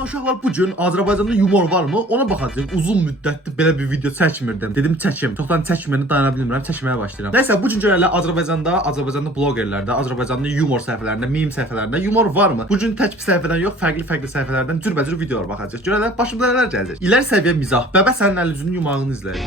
Amma uşaqlar bu gün Azərbaycanda yumor varmı? Ona baxacağıq. Uzun müddətdir belə bir video çəkmirdim. Dedim çəkim. Çoxdan çəkməyəni dayana bilmirəm, çəkməyə başlayıram. Nəysə bu gün görələ Azərbaycanda bloqerlərdə, Azərbaycanda yumor səhifələrində, meme səhifələrində yumor varmı? Bu gün tək bir səhifədən yox, fərqli səhifələrdən cürbəcür videolar baxacağıq. Görələ başımıza nələr gələcək. İləri səviyyə mizah. Bəbə sənin əl üzünün yumağını izləyək.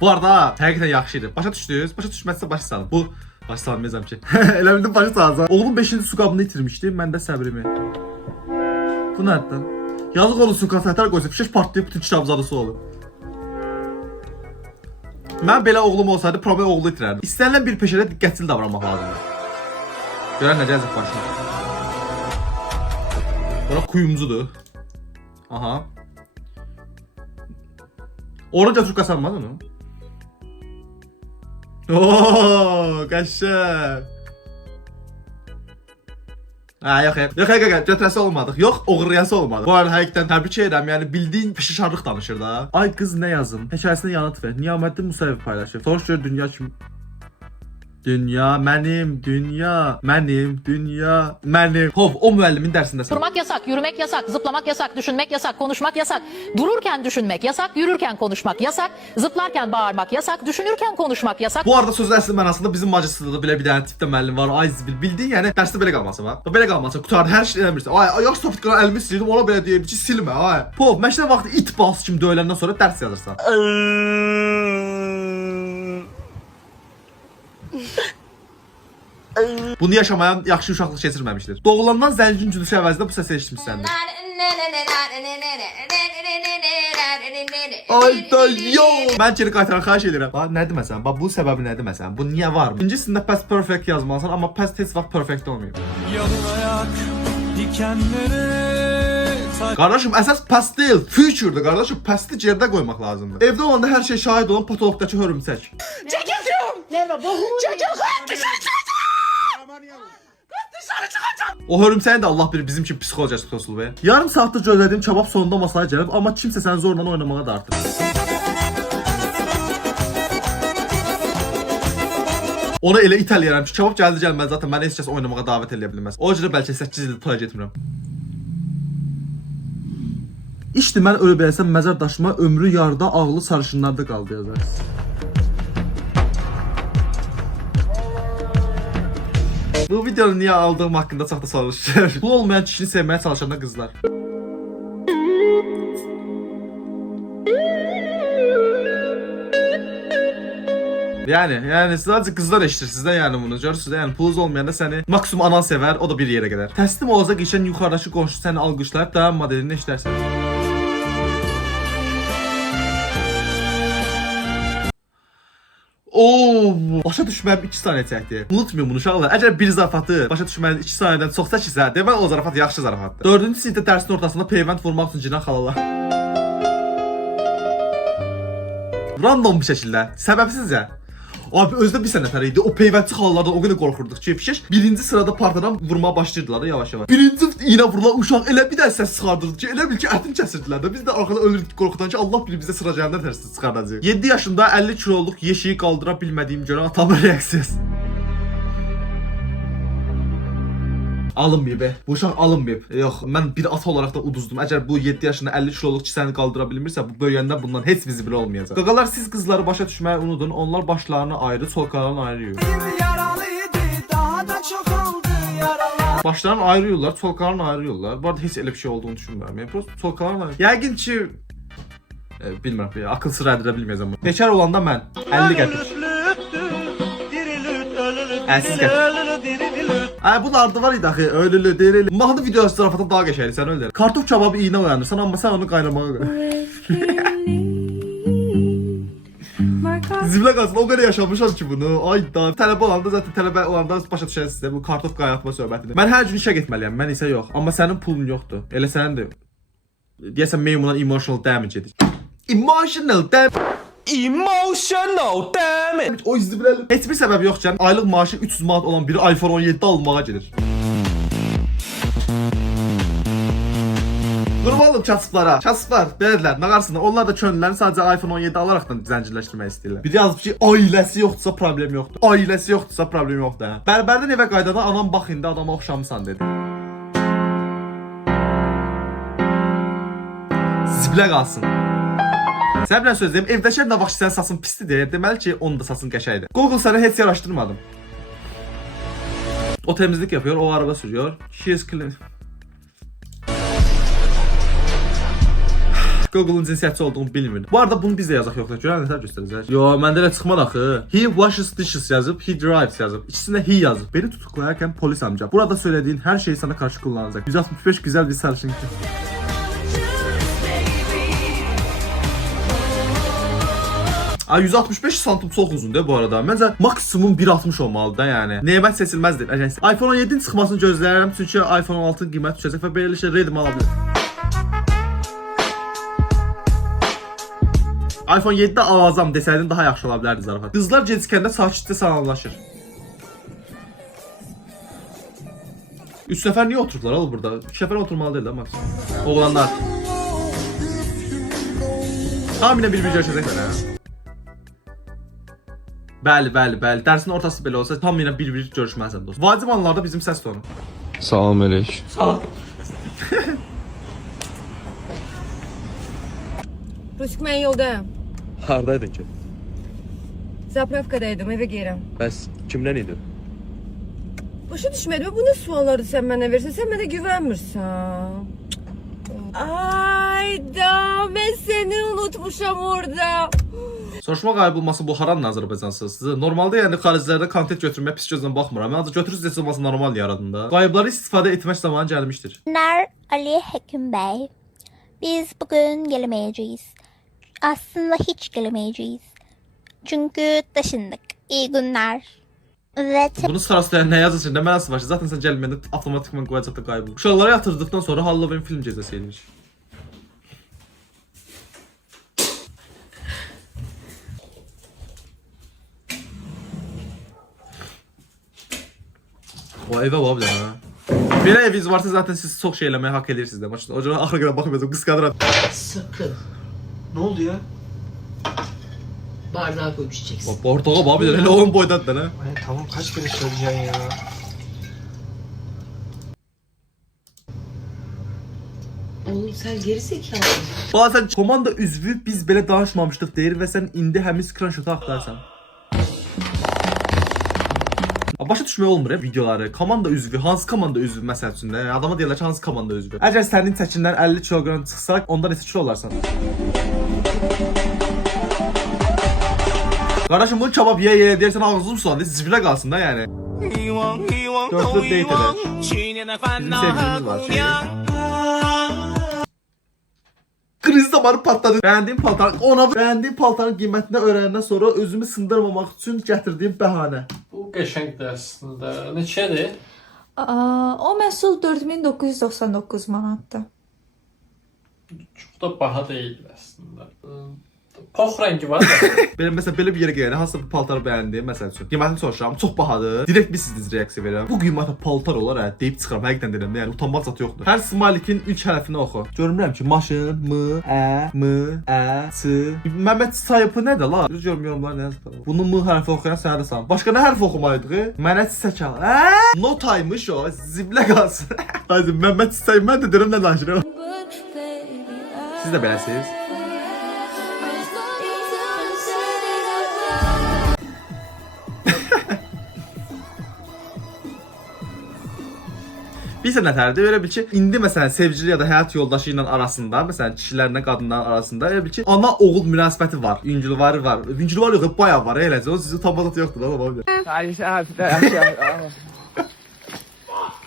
Bu arada həqiqətən yaxşı idi. Başa düşdünüz? Başa düşməzsə başa salın. Bu başa salmayacağam ki. Elə bildim başa salacağam. Oğlum 5-ci su qabını itirmişdi. Mən də səbrimi. Bu nədir? Yazıq olsun konfetlər qoysa fişək partlayıb bütün kitabzadısı olur. Mən belə oğlum olsaydı problem oğlu itirərdim. İstənilən bir peşədə diqqətli davranmaq lazımdır. Görən necə yazıq başına. Bura kuyumcudur. Aha. Onu götürüb qasanmaz onu. Ooo, qəşəng. Yox, götürəsi olmadıq. Yox, oğurlayası olmadıq. Bu arada həqiqətən təbrik edirəm. Yəni bildiyin peşəkarlıq danışır da. Ay qız nə yazın? Hekayəsinə yanıt ver. Niyaməddin Musayev paylaşır. Soruş gör dünya kim? Dünya mənim, dünya mənim, dünya mənim. Hov, o müəllimin dərsindəsən. Durmak yasak, yürümek yasak, zıplamak yasak, düşünmek yasak, konuşmak yasak. Dururken düşünmek yasak, yürürken konuşmak yasak, zıplarken bağırmak yasak, düşünürken konuşmak yasak. Bu arada sözün əsl mənasında bizim magistrda belə bir dənə tipdə müəllim var. Ay zibil, bildiyin yəni dərsdə belə qalmasın ha. Belə qalmasın, qutardı hər şey eləmirsən. Ay, ayaq stopikana əlimi sildim, ona belə deyirdi ki, silmə, ay. Pov, məşqdən vaxtı it bas kimi döyüləndən sonra dərs yazırsan. Bunu yaşamayan yaxşı uşaqlıq keçirməmişdir. Doğulandan zəncin gülüşü əvəzində bu səsi eşitmişsəndir. Ay da yo. Mən geri qaytaran xahiş edirəm. Bax, nə deməsən? Bax, bu səbəbi nə deməsən? Bu niyə var? İkincisində past perfect yazmalısan, amma past heç vaxt perfect olmayıb. Yalın ayak dikenlere Qardaşım, əsas past deyil, future'dur qardaşım. Pastı yerdə qoymaq lazımdır. Evdə olanda hər şey şahid olan patologdakı hörümçək. Çekil diyorum. Nerede? Çekil koyun dışarı çıkacağım. Dışarı çıkacağım. O hörümçəyin də Allah bilir bizim kimi psixologiyası tutulur be. Yarım saatdir gözlədiyim çabab sonunda masaya gəlib, amma kimsə səni zorla oynamağa dartır. Ona elə itələyərəm ki, çabab gəldi gəlməz zaten məni heç kəs oynamağa davət eləyə bilməz. O cürə bəlkə 8 ildir toya getmirəm. İşte mən ölüb eləsəm məzar daşıma ömrü yarda ağlı sarışınlarda qaldı yazar. Bu videonu niyə aldığım haqqında çox da soruşur. Pul olmayan kişini sevməyə çalışanda qızlar. Yəni sadəcə qızlar eşitirsiniz də yəni bunu. Görürsünüz də yəni pulunuz olmayanda səni maksimum anan sevər, o da bir yerə qədər. Təslim olacaq işən yuxarıdakı qonşu səni alqışlayıb dayanma dediğini eşidərsən. Başa düşməyim 2 saniyə çəkdi. Unutmayın bunu uşaqlar. Əgər bir zarafatı başa düşməyin 2 saniyədən çox çəkirsə, deməli o zarafat yaxşı zarafatdır. 4-cü sinifdə dərsin ortasında peyvənd vurmaq üçün girən xalalar. Random bir şəkildə, səbəbsizcə. Abi özdə bir sənətər idi. O peyvəndçi xalalardan o qədər qorxurduq ki, fişək birinci sırada partadan vurmağa başlayırdılar da yavaş-yavaş. Birinci iynə vurulan uşaq elə bir də səs çıxardırdı ki, elə bil ki, ətini kəsirdilər də. Biz də arxada ölürdük qorxudan ki, Allah bilir bizə sıra gələndə tərsi çıxardacaq. 7 yaşında 50 kiloluq yeşiyi qaldıra bilmədiyim görə atamın reaksiyası. Alınmayıb be. Bu uşaq alınmayıb. Yox, mən bir ata olaraq da uduzdum. Əgər bu 7 yaşında 50 kiloluq kisəni qaldıra bilmirsə, bu böyüyəndə bundan heç vizibil olmayacaq. Qaqalar, siz qızları başa düşməyi unudun. Onlar başlarını ayrı, solqalarını ayrıyır. Başlarını ayrıyırlar, solqalarını ayrıyırlar. Bu arada heç elə bir şey olduğunu düşünmürəm. Yəni prosta solqalarını ayrıyır. Yəqin ki bilmirəm, akıl sır edə bilməyəcəm bunu. Bekar olanda mən 50 qəpik. Əlsiz qəpik. Ay bu da ardı var idi axı, ölülü, derili. Mahnı videosu zarafatdan daha qəşəngdir, sən öyle. Kartof kebabı iynə uyanırsan, amma sən onu qaynamağa qoy. Ziblə qalsın, o qədər yaşamışam ki bunu. Ay da, tələbə olanda zaten tələbə olanda başa düşən sizə bu kartof qaynatma söhbətini. Mən hər gün işə getməliyəm, mən isə yox. Amma sənin pulun yoxdur. Elə sənindir. Deyəsən meymundan emotional damage edir. Emotional damage. O izləbiləlim. Heç bir səbəb yoxkən aylıq maaşı 300 manat olan biri iPhone 17 almağa gedir. Qurban olum kasıblara. Kasıblar belədilər, nağarsınlar. Onlar da könüllərini sadəcə iPhone 17 alaraqdan zəncirləşdirmək istəyirlər. Bir yazıb ki, ailəsi yoxdursa problem yoxdur. Ailəsi yoxdursa problem yoxdur. Hə. Bərbərdən evə qaydada anam bax indi adama oxşamısan dedi. Ziblə qalsın. Sən bilən söz deyim, evdəkilər nə vaxt sənin saçın pisdir deyə, deməli ki, onun da saçın qəşəngdir. Google səni heç araşdırmadım. O temizlik yapıyor, o araba sürüyor. She is clean. Google'un cinsiyyətçi olduğunu bilmirdim. Bu arada bunu biz də yazaq yoxdur. Görən nətər göstərəcək? Yo, məndə elə çıxmadı axı. He washes dishes yazıb, he drives yazıb. İkisində he yazıb. Beni tutuklayarkən polis amca. Burada söylediğin her şey sana karşı kullanılacak. 165 güzel bir sarışın. Ay 165 santim çox uzundur bu arada. Məncə maksimum 1.60 olmalıdır da yəni. Nemət seçilməzdir. iPhone 17-nin çıxmasını gözləyirəm çünki iPhone 16-nın qiyməti düşəcək və beləliklə Redmi ala bilir. iPhone 7-də avazam desəydin daha yaxşı ola bilərdi zarafat. Qızlar gecikəndə sakitcə salamlaşır. 3 nəfər niyə oturdular oğlum burada? 2 nəfər oturmalı deyil də maksimum. Oğlanlar. Tahminən bir görüşəcəklər hə. Bəli. Dərsin ortası belə olsa tam yine bir görüşməlisən dost. Vacib anlarda bizim səs tonu. Salam Melek. Salam. Rusik, mən yoldayım. Hardaydın ki? Zapravkadaydım, eve gelirəm. Bəs kimdən idi? Başa düşmədim, bu ne sualları sen mənə versən, sən mənə güvənmirsən. Ayda, mən seni unutmuşam orada. Soruşma qaybolması bu haranın Azərbaycansız. Normalda yəni xaricilərdə kontent götürməyə pis gözlə baxmıram. Məncə götürürsüz heç olmasa normal yaradında. Qayıbları istifadə etmək zamanı gəlmişdir. Günler Ali Hekim Bey. Biz bugün gelemeyeceğiz. Aslında hiç gelemeyeceğiz. Çünkü taşındık. İyi günler. Ve Bunu sarastıyan nə yazırsın? Nə mənası var? Zaten sən gəlməyəndə avtomatikman qoyacaq da qaybol. Uşaqları yatırdıqdan sonra Halloween film gecəsi edilir. O evə var bir dənə. Belə eviniz varsa zaten siz çox şey eləməyə haqq edirsiniz də. O cürə axıra qədər baxmayacağım, qısqanıram. Sakın. Ne oldu ya? Bardağı koyup içeceksin. Ortağa bax bir dənə, elə onun boydadır da nə? Ay, tamam kaç kere söyleyeceksin ya? Oğlum sen geri zekalı. Bazen komanda üzvü biz belə danışmamışdıq deyir və sən indi həmin screenshotu axtarsan. Başa düşmək olmur videoları. Komanda üzvü, hansı komanda üzvü məsəl üçün də? Adama deyirlər ki, hansı komanda üzvü? Əgər sənin çəkindən 50 kiloqram çıxsa, onda neçə kilo olarsan? Qardaşım bu kebab ye deyirsən ağzın sulandı, zibilə qalsın da yəni. Dörtlü date edək. Bizim sevgilimiz var. Kriz zamanı patladı. Beğendiğim paltarın qiymətini öyrənəndən sonra özümü sındırmamaq üçün gətirdiyim bəhanə. Bu qəşəngdir əslində. Neçədir? O məhsul 4999 manatdır. Çox da baha deyil əslində. Pox rəngi var da. Benim mesela böyle bir yere gelene hansısa bir paltarı bəyəndim məsəl üçün. Qiymətini soruşuram, çox bahadır. Direkt bir siz reaksiya verirəm. Bu qiymətə paltar olar hə deyib çıxıram. Həqiqətən deyirəm, yəni utanmaq zad yoxdur. Hər smalikin 3 hərfini oxu. Görmürəm ki, maşın, m, ə, s. Məmməd sayıpı nədir la? Düz yorumlar nə yazıb? Bunu m hərfi oxuyan sənə də san. Başqa nə hərf oxumalıydıq? Mənə çiçək al. Notaymış o, ziblə qalsın. Haydi Məmməd çiçək mən də deyirəm nə danışıram. Siz də beləsiniz. Bilirsən nətərdir? Elə bil ki, indi məsələn sevgili ya da həyat yoldaşı ilə arasında, məsələn kişilərlə qadınların arasında elə bil ki, ana-oğul münasibəti var. Üngülvarı var. Üngülvar yox, bayağı var eləcə. O sizi tabadat yoxdur da baba.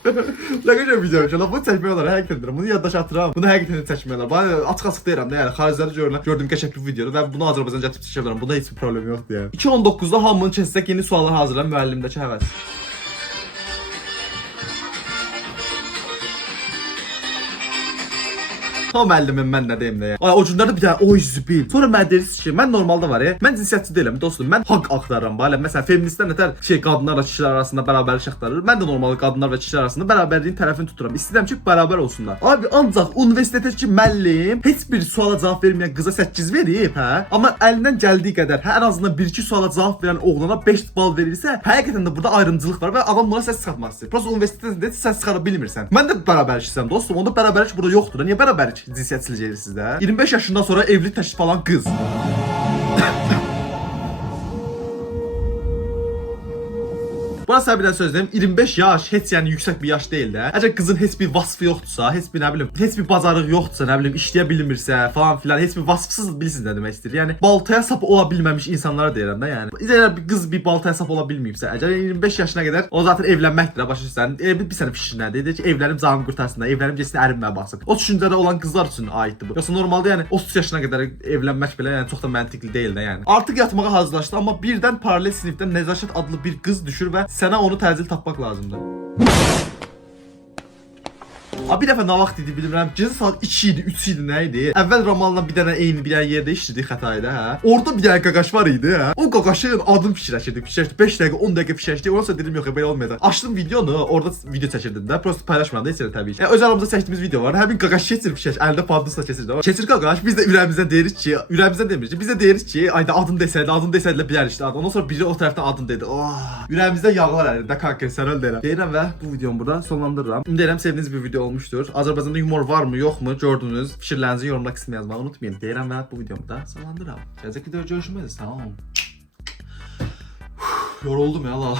Nə qədər video ki, bu çəkmək olar, həqiqətən deyirəm. Bunu yaddaş atıram. Bunu həqiqətən çəkmək olar. Bana açıq-açıq deyirəm də, yəni xariclərdə gördüyüm qəşəng bir videodur və bunu Azərbaycana gətirib çəkə bilərəm. Bunda heç bir problem yoxdur yəni. 2019-da hamını kəsək yeni suallar hazırlayın müəllimdəki həvəs. O müəllimim mən nə deyim də ya. Ay o günlərdə bir dənə oy Zübil. Sonra mən deyirsiz ki, mən normalda var ya. Mən cinsiyyətçi deyiləm dostum. Mən haqq axtarıram. Belə məsələn feministlər nətər qadınlarla kişilər arasında bərabərlik axtarır. Mən də normal qadınlar və kişilər arasında bərabərliyin tərəfini tuturam. İstəyirəm ki, bərabər olsunlar. Abi ancaq universitetdəki müəllim heç bir suala cavab verməyən qıza 8 verib, hə? Amma əlindən gəldiyi qədər hər azından 1-2 suala cavab verən oğlana 5 bal verirsə, həqiqətən də burada ayrımcılıq var və adam buna səs çıxartmaq istəyir. Prosta universitetdə səs çıxara bilmirsən. Mən də bərabərlik istəyirəm dostum. Onda bərabərlik burada yoxdur. Niyə bərabərlik cinsiyyətçilik edirsiniz də? 25 yaşından sonra evlilik təklif alan qız. Buna səbəblə söz deyim, 25 yaş heç yəni yüksək bir yaş deyil də. Əgər qızın heç bir vasfı yoxdursa, heç bir nə bilim, heç bir bacarığı yoxdursa, nə bilim, işləyə bilmirsə falan filan, heç bir vasfsız bilirsiniz nə demək istəyir. Yəni baltaya sap ola bilməmiş insanlara deyirəm də, yəni. Əgər bir qız bir baltaya sap ola bilməyibsə, əgər 25 yaşına qədər o zaten evlənməkdir, başa düşürsən. Bir sənə fikrin nədir? Deyir ki, evlənim canımı qurtarsın da, evlənim getsin ərimə baxsın. O düşüncədə olan qızlar üçün aiddir bu. Yoxsa normalda yəni 30 yaşına qədər evlənmək belə yəni çox da məntiqli deyil də, yəni. Artıq yatmağa hazırlaşdı, amma birdən paralel sinifdən Nəzakət adlı bir qız düşür və sənə onu təcil tapmaq lazımdır. Bir dəfə nə vaxt idi bilmirəm. Gecə saat 2 idi, 3 idi, nə idi? Əvvəl Ramal'la bir dənə eyni bir dənə yerdə işlədik Xətayda, hə. Orada bir dənə qaqaş var idi, hə. O qaqaşın adını fikirləşirdik. 5 dəqiqə, 10 dəqiqə fikirləşdik. Ondan sonra dedim yox, belə olmayacaq. Açdım videonu, orada video çəkirdim də. Prosta paylaşmadım da heç təbii ki. Öz aramızda çəkdiyimiz video var. Həmin qaqaş keçir fikirləş, əlində pandusla keçir. Keçir qaqaş, biz də ürəyimizdən deyirik ki, ürəyimizdən demirik ki, biz də deyirik ki, ayda adını desəydi bilərik də. Ondan sonra biri o tərəfdən adını dedi. Ürəyimizdə yağlar ərir də kanka, sən öl deyirəm. Deyirəm və bu videomu burada sonlandırıram. Ümid edirəm sevdiyiniz bir video olmuşdur. Azərbaycanda humor var mı, yox mu? Gördünüz. Fikirlərinizi yorumlar qismində yazmağı unutmayın. Deyirəm və bu videomu da sonlandırıram. Gələcək videoda görüşmək üzere. Tamam. Yoruldum ya la.